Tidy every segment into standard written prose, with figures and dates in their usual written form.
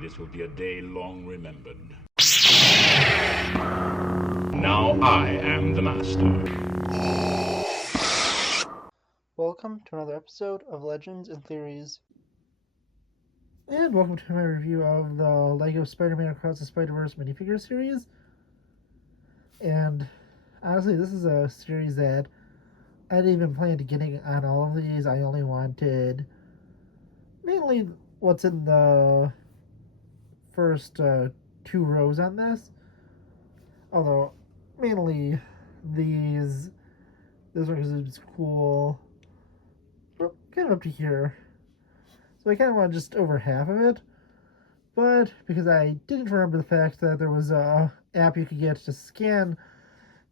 This will be a day long remembered. Now I am the master. Welcome to another episode of Legends and Theories. And welcome to my review of the LEGO Spider-Man Across the Spider-Verse minifigure series. And honestly, this is a series that I didn't even plan to getting on all of these. I only wanted mainly what's in the first two rows on this. Although, mainly this one because it's cool. Kind of up to here. So I kind of want just over half of it. But because I didn't remember the fact that there was a app you could get to scan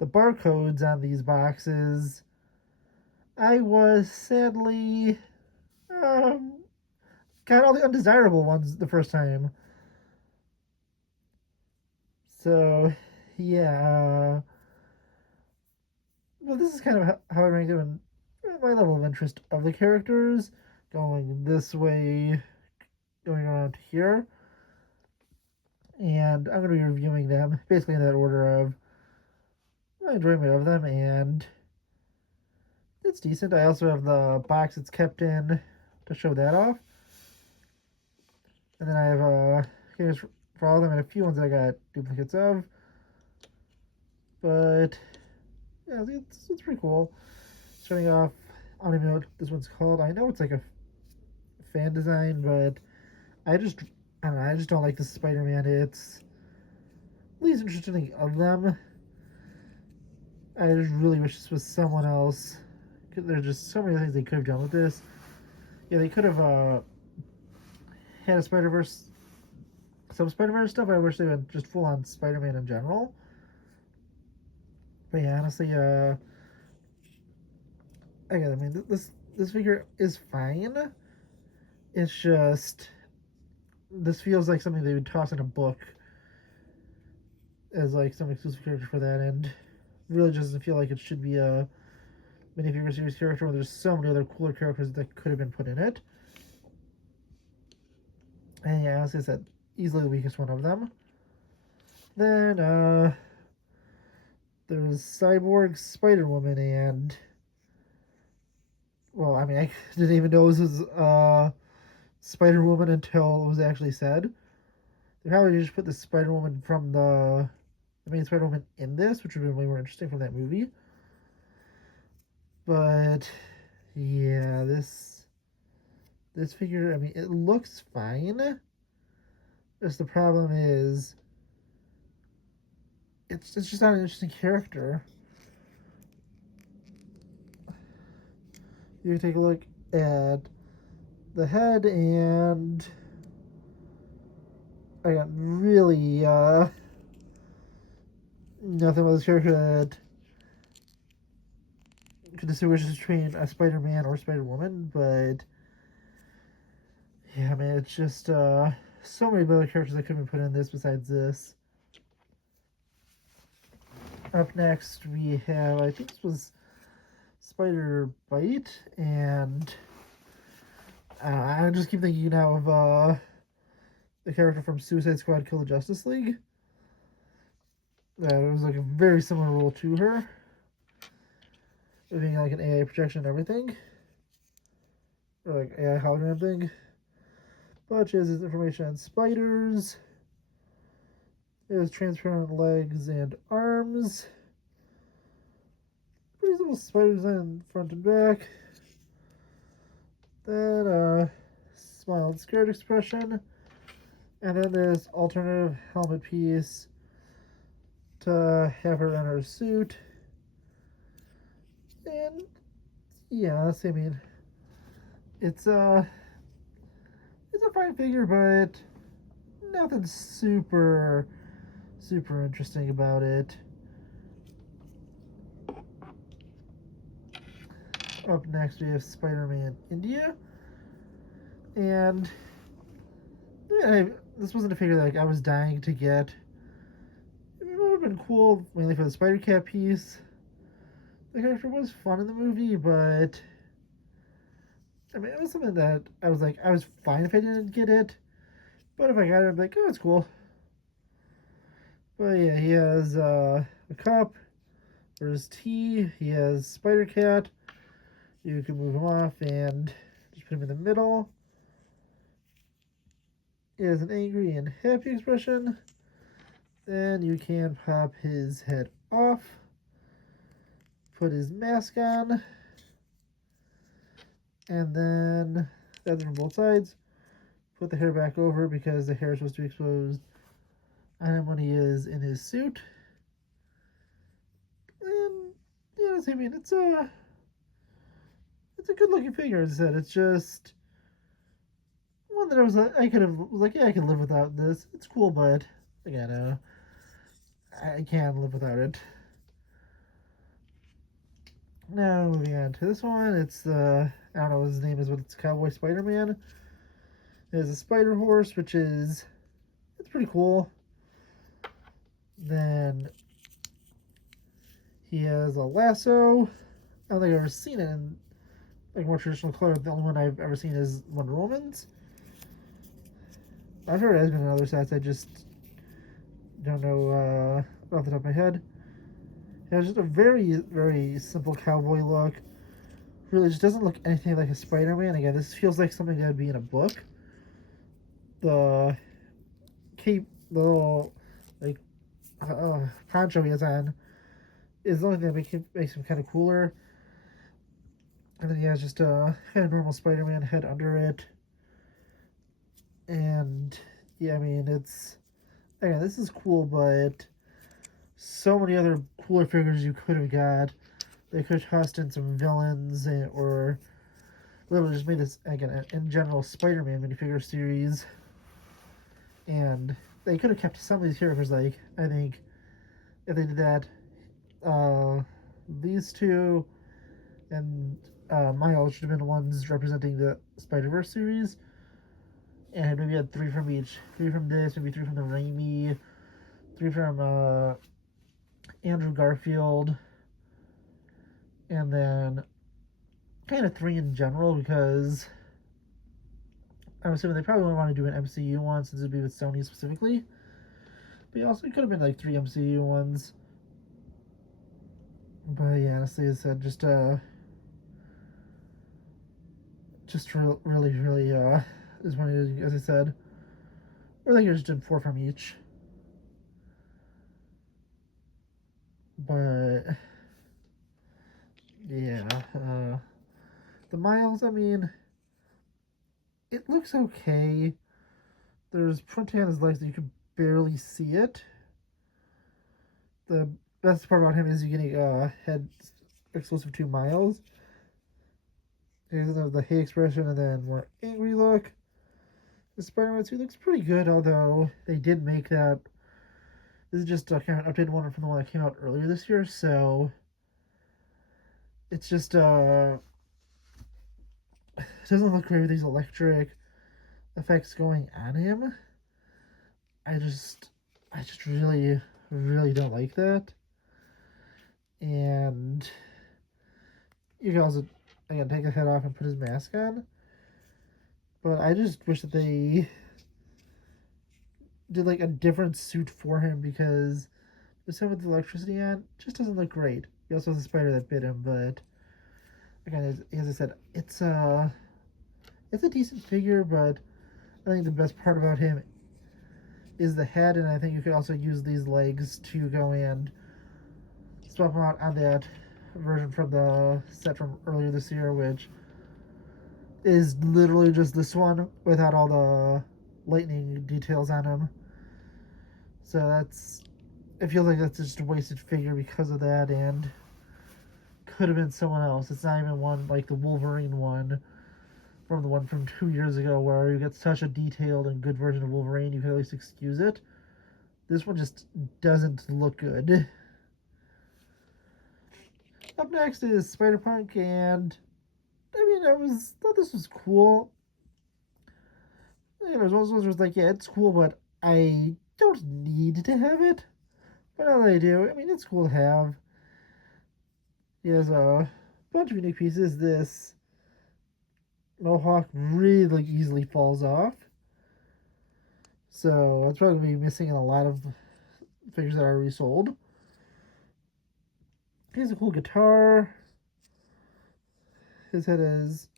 the barcodes on these boxes, I was sadly got all the undesirable ones the first time. So yeah, well, this is kind of how I ranked them in my level of interest of the characters, going this way, going around to here. And I'm going to be reviewing them basically in that order of my enjoyment of them, and it's decent. I also have the box it's kept in to show that off. And then I have here's for all of them and a few ones I got duplicates of. But yeah, it's pretty cool. Showing off, I don't even know what this one's called. I know it's like a fan design, but I don't know, I just don't like the Spider-Man. It's least interesting of them. I just really wish this was someone else. There's just so many things they could have done with this. Yeah, they could have had a Spider-Verse, some Spider-Man stuff. I wish they went just full-on Spider-Man in general. But yeah, honestly, again, I mean, this figure is fine. It's just this feels like something they would toss in a book as like some exclusive character for that, and really doesn't feel like it should be a minifigure series character when there's so many other cooler characters that could have been put in it. And yeah, as I said, easily the weakest one of them. Then there's Cyborg, Spider-Woman, and well, I mean, I didn't even know this was Spider-Woman until it was actually said. They probably just put the Spider-Woman from the main Spider-Woman in this, which would have been way more interesting from that movie. But yeah, this figure, I mean, it looks fine. Just the problem is, it's just not an interesting character. You take a look at the head, and I got really nothing about this character that could distinguish between a Spider-Man or Spider-Woman. But yeah, man, it's just so many other characters that could have been put in this besides this. Up next, we have, I think this was Spider Bite, and I just keep thinking now of the character from Suicide Squad Kill the Justice League. It was like a very similar role to her, it being like an AI projection and everything, or like AI hologram thing. But she has this information on spiders. It has transparent legs and arms. Reasonable spiders in front and back. Then smile and scared expression. And then this alternative helmet piece to have her in her suit. And yeah, I mean, it's a fine figure, but nothing super interesting about it. Up next, we have Spider-Man India, and yeah, this wasn't a figure that like, I was dying to get. It would have been cool, mainly for the Spider-Cat piece. The character was fun in the movie, but I mean, it was something that I was fine if I didn't get it. But if I got it, I'd be like, oh, it's cool. But yeah, he has a cup for his tea. He has Spider Cat. You can move him off and just put him in the middle. He has an angry and happy expression. Then you can pop his head off. Put his mask on. And then that's from both sides. Put the hair back over because the hair is supposed to be exposed on him when he is in his suit. And yeah, I mean, it's a good looking figure. As I said, it's just one that I could have was like, yeah, I can live without this. It's cool, but again, I can't live without it. Now moving on to this one, it's the I don't know what his name is, but it's Cowboy Spider-Man. There's a spider horse, which is it's pretty cool. Then he has a lasso. I don't think I've ever seen it in like more traditional color. The only one I've ever seen is Wonder Woman's. I've heard it has been in other sets. I just don't know off the top of my head. It has just a very, very simple cowboy look. Really, just doesn't look anything like a Spider-Man. Again, this feels like something that would be in a book. The cape, the little like poncho he has on is the only thing that makes him kind of cooler. And then he has just a kind of normal Spider-Man head under it. And yeah, I mean, it's again, this is cool, but so many other cooler figures you could have got. They could have tossed in some villains or literally just made this again in general Spider-Man minifigure series. And they could have kept some of these characters. Like I think if they did that, these two and Miles should have been the ones representing the Spider-Verse series. And maybe had 3 from each. 3 from this, maybe 3 from the Raimi, 3 from Andrew Garfield, and then kind of 3 in general because I'm assuming they probably wouldn't want to do an MCU one since it'd be with Sony specifically. But also, it could have been like 3 MCU ones. But yeah, honestly, as I said, just really, is one as I said. Or they just did 4 from each. But yeah, the Miles, I mean, it looks okay. There's printing on his legs that you can barely see it. The best part about him is you're getting a head exclusive to Miles. He has the hay expression and then more angry look. The Spider-Man suit looks pretty good, although they did make that. This is just a kind of an updated one from the one that came out earlier this year, so it's just it doesn't look great with these electric effects going on him. I just really don't like that. And you can also again take the head off and put his mask on. But I just wish that they did like a different suit for him because the suit with the electricity on just doesn't look great. He also has a spider that bit him, but again, as I said, it's a decent figure, but I think the best part about him is the head, and I think you could also use these legs to go and swap him out on that version from the set from earlier this year, which is literally just this one without all the lightning details on him. So it feels like that's just a wasted figure because of that, and could have been someone else. It's not even one like the Wolverine one from the one from 2 years ago where you get such a detailed and good version of Wolverine, you can at least excuse it. This one just doesn't look good. Up next is Spider-Punk, and I mean, thought this was cool. You know, it was one of those ones where it's like, yeah, it's cool, but I don't need to have it. But now that I do, I mean, it's cool to have. He has a bunch of unique pieces. This mohawk really easily falls off. So that's probably going to be missing in a lot of figures that are resold. He has a cool guitar. His head has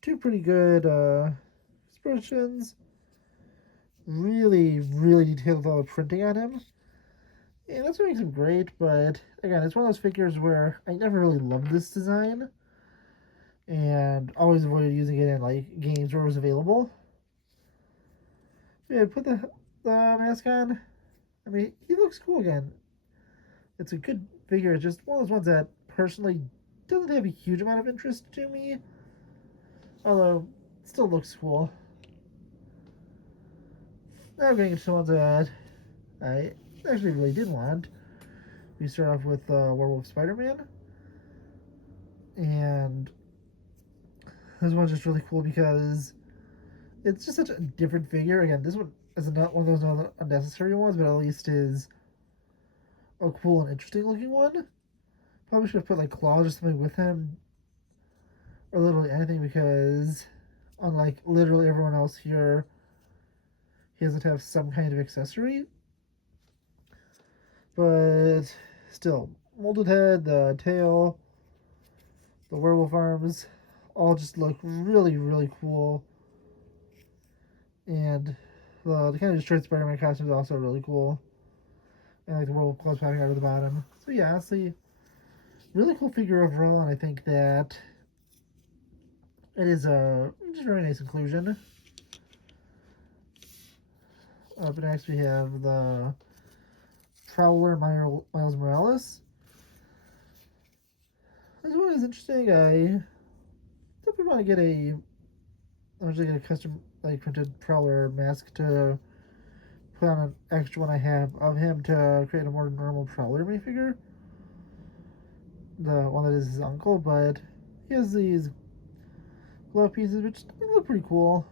two pretty good expressions. Really, really detailed with all the printing on him. And that's what makes him great, but again, it's one of those figures where I never really loved this design and always avoided using it in like games where it was available. Yeah, put the mask on. I mean, he looks cool again. It's a good figure. It's just one of those ones that personally doesn't have a huge amount of interest to me, although it still looks cool. Now getting into ones that I actually really did want. We start off with Werewolf Spider-Man, and this one's just really cool because it's just such a different figure. Again, this one is not one of those unnecessary ones, but at least is a cool and interesting looking one. Probably should have put like claws or something with him, or literally anything, because unlike literally everyone else here, he doesn't have some kind of accessory. But still, molded head, the tail, the werewolf arms, all just look really, really cool. And the kind of destroyed Spider-Man costume is also really cool. And like the werewolf claws popping out of the bottom. So yeah, honestly, really cool figure overall, and I think that it is a just very nice inclusion. Up next we have the Prowler Miles Morales. This one is interesting. I definitely want to get a custom like printed Prowler mask to put on an extra one I have of him to create a more normal Prowler minifigure. The one that is his uncle, but he has these glove pieces which look pretty cool.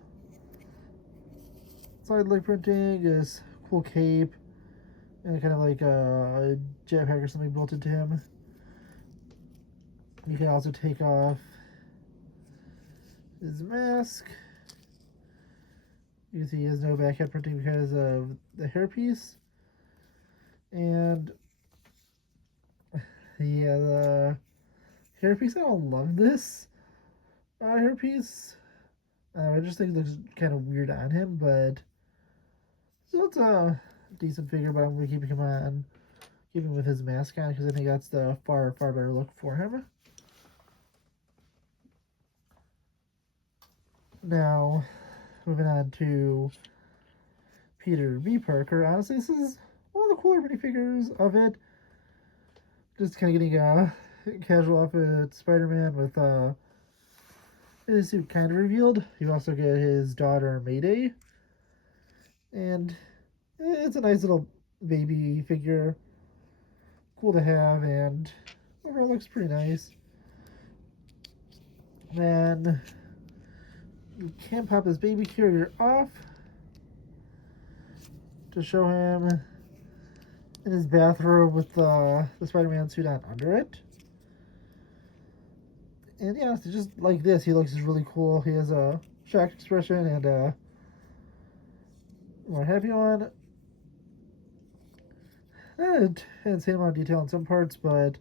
Side leg printing, is cool cape, and kind of like a jetpack or something built into him. You can also take off his mask. You can see he has no back head printing because of the hairpiece. And yeah, the hairpiece, I don't love this hairpiece. I just think it looks kind of weird on him, but so it's a decent figure, but I'm going to keep him on, keep him with his mask on, because I think that's the far better look for him. Now, moving on to Peter B. Parker. Honestly, this is one of the cooler minifigures of it. Just kind of getting a casual outfit Spider-Man with his suit kind of revealed. You also get his daughter Mayday, and it's a nice little baby figure, cool to have, and overall looks pretty nice. Then you can pop his baby carrier off to show him in his bathrobe with the Spider-Man suit on under it. And yeah, so just like this, he looks really cool. He has a shocked expression and a more happy one. Not insane amount of detail in some parts, but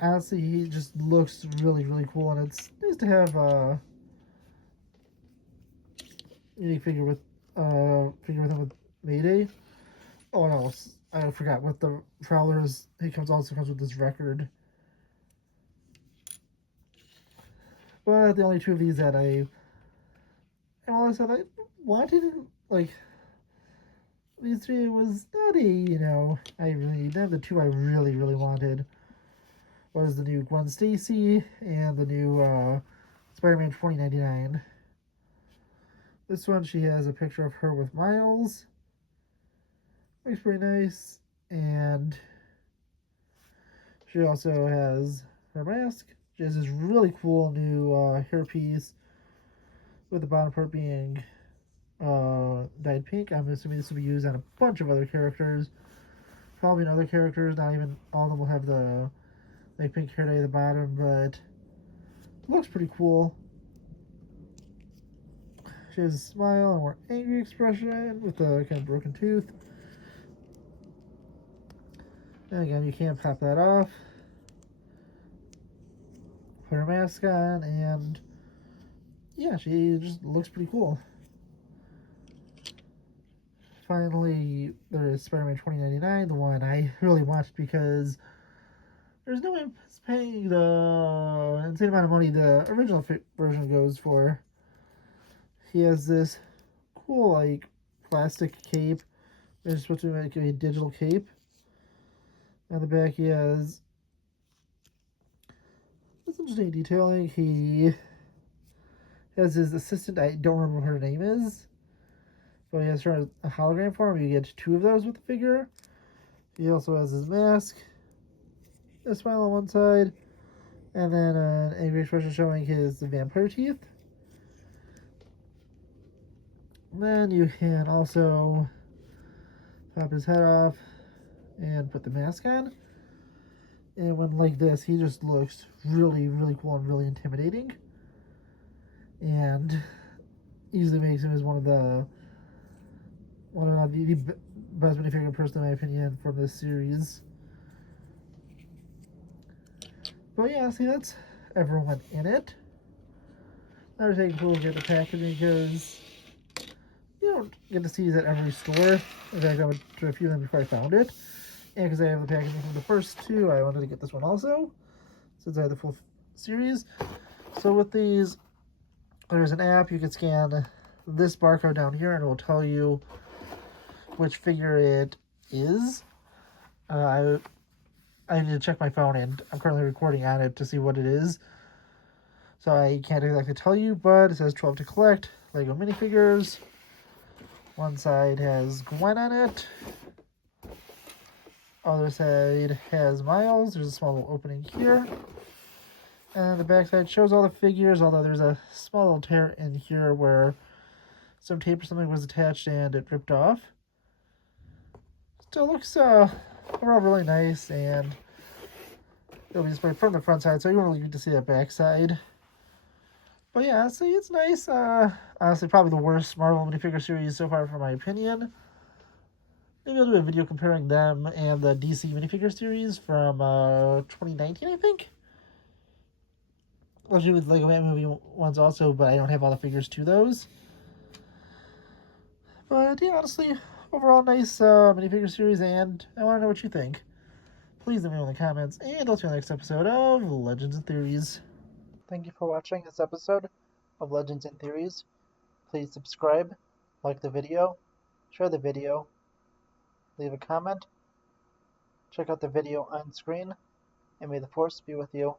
honestly, he just looks really, really cool, and it's nice to have a unique figure with him with Mayday. Oh no, I forgot with the Prowlers. He also comes with this record. But the only two of these that I wanted, like, these three was not I really, none of the two I really, really wanted was the new Gwen Stacy and the new Spider-Man 2099. This one, she has a picture of her with Miles. Looks pretty nice. And she also has her mask. She has this really cool new hairpiece with the bottom part being dyed pink. I'm assuming this will be used on a bunch of other characters. Probably in other characters. Not even all of them will have the like pink hair dye at the bottom, but it looks pretty cool. his smile and more angry expression with a kind of broken tooth. And again, you can't pop that off. Put her mask on, and yeah, she just looks pretty cool. Finally, there is Spider-Man 2099, the one I really watched because there's no way it's paying the insane amount of money the original version goes for. He has this cool, like, plastic cape. It's supposed to make a digital cape. On the back, he has this interesting detailing. He has his assistant, I don't remember what her name is, but he has her in a hologram form. You get 2 of those with the figure. He also has his mask, a smile on one side, and then an angry expression showing his vampire teeth. Then you can also pop his head off and put the mask on. And when like this, he just looks really, really cool and really intimidating. And easily makes him as one of the best minifigure person in my opinion from this series. But yeah, see, that's everyone in it. I was taking a look at the packaging because you don't get to see these at every store. In fact, I went to a few of them before I found it. And because I have the packaging from the first 2, I wanted to get this one also, since I had the full series. So with these, there's an app. You can scan this barcode down here and it will tell you which figure it is. I need to check my phone, and I'm currently recording on it to see what it is. So I can't exactly tell you, but it says 12 to collect, Lego minifigures. One side has Gwen on it. Other side has Miles. There's a small little opening here. And the back side shows all the figures, although there's a small little tear in here where some tape or something was attached and it ripped off. Still looks overall really nice, and it'll be displayed from the front side, so you won't really get to see that back side. But yeah, honestly, it's nice. Honestly, probably the worst Marvel minifigure series so far, for my opinion. Maybe I'll do a video comparing them and the DC minifigure series from 2019, I think. I'll do with Lego Man movie ones also, but I don't have all the figures to those. But yeah, honestly, overall nice minifigure series, and I want to know what you think. Please let me know in the comments, and I'll see you in the next episode of Legends and Theories. Thank you for watching this episode of Legends and Theories. Please subscribe, like the video, share the video, leave a comment, check out the video on screen, and may the Force be with you.